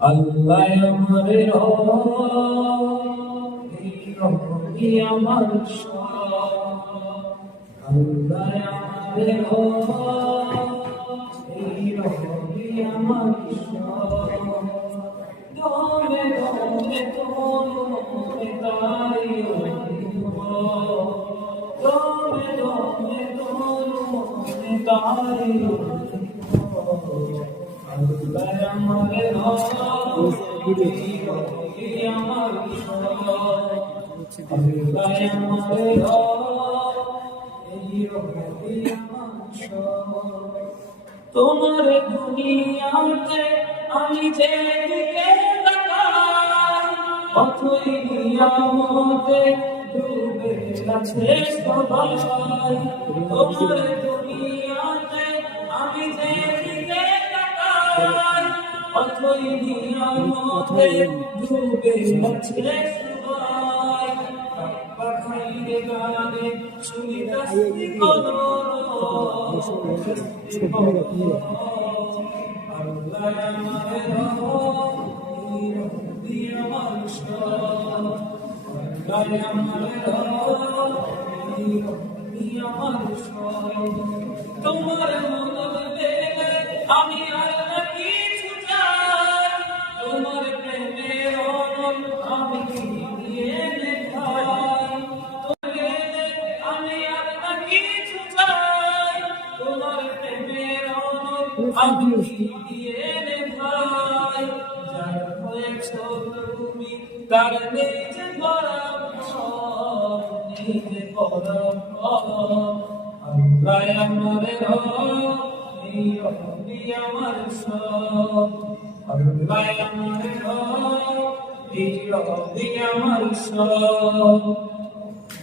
আল্লাহ আমারে রহমি আমার আল্লাহ আমারে রহমি আমার দমে দমে দমে তাই দমে দমে দমে তাই আল্লাহ আমারে তোমার দুনিয়াতে আমি যেদিকে তাকাই অথই নিয়ামতে ডুবে আছে সবাই তোমার দুনিয়াতে আমি যেদিকে তাকাই অথই নিয়ামতে ডুবে আছে সবাই পাখাইরে গানে শুনিতাছি আল্লাহ আমারে রহমি আমার আল্লাহ আমারে রহমি আমার তোমার মদদ পেলে আমি আর কিছু চাই তোমার প্রেমের অনল আমি দিয়ে দেখাই আমি আর কিছু চাই তোমার প্রেমের অনল আমি দিয়ে দেখাই যার হয়েছ তুমি তার নিজে নিজে আল্লাহ আমারে রহমি আমার আল্লাহ আমারে রহমি আমার